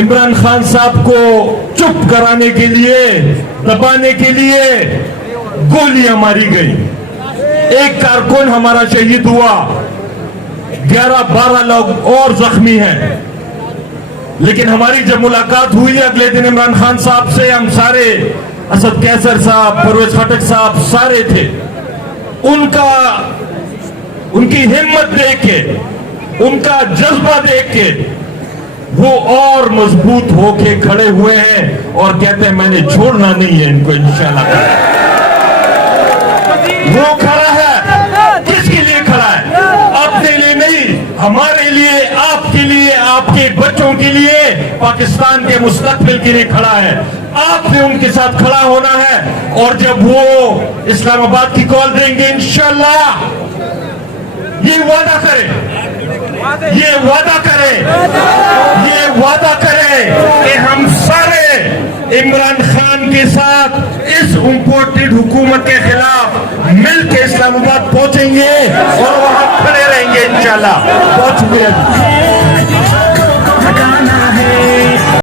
عمران خان صاحب کو چپ کرانے کے لیے دبانے کے لیے گولیاں ماری گئی. ایک کارکن ہمارا شہید ہوا, 11-12 لوگ اور زخمی ہیں. لیکن ہماری جب ملاقات ہوئی اگلے دن عمران خان صاحب سے, ہم سارے, اسد کیسر صاحب, پرویز خٹک صاحب سارے تھے, ان کی ہمت دیکھ کے, ان کا جذبہ دیکھ کے وہ اور مضبوط ہو کے کھڑے ہوئے ہیں اور کہتے ہیں میں نے چھوڑنا نہیں ہے ان کو انشاءاللہ. وہ کھڑا ہے, کس کے لیے کھڑا ہے؟ اپنے لیے نہیں, ہمارے لیے, آپ کے لیے, آپ کے بچوں کے لیے, پاکستان کے مستقبل کے لیے کھڑا ہے. آپ نے ان کے ساتھ کھڑا ہونا ہے, اور جب وہ اسلام آباد کی کال دیں گے انشاءاللہ, یہ وعدہ کرے, یہ وعدہ کرے, یہ وعدہ کرے کہ ہم سارے عمران خان کے ساتھ اس امپورٹڈ حکومت کے خلاف مل کے اسلام آباد پہنچیں گے اور وہاں کھڑے رہیں گے انشاءاللہ. بہت شکریہ.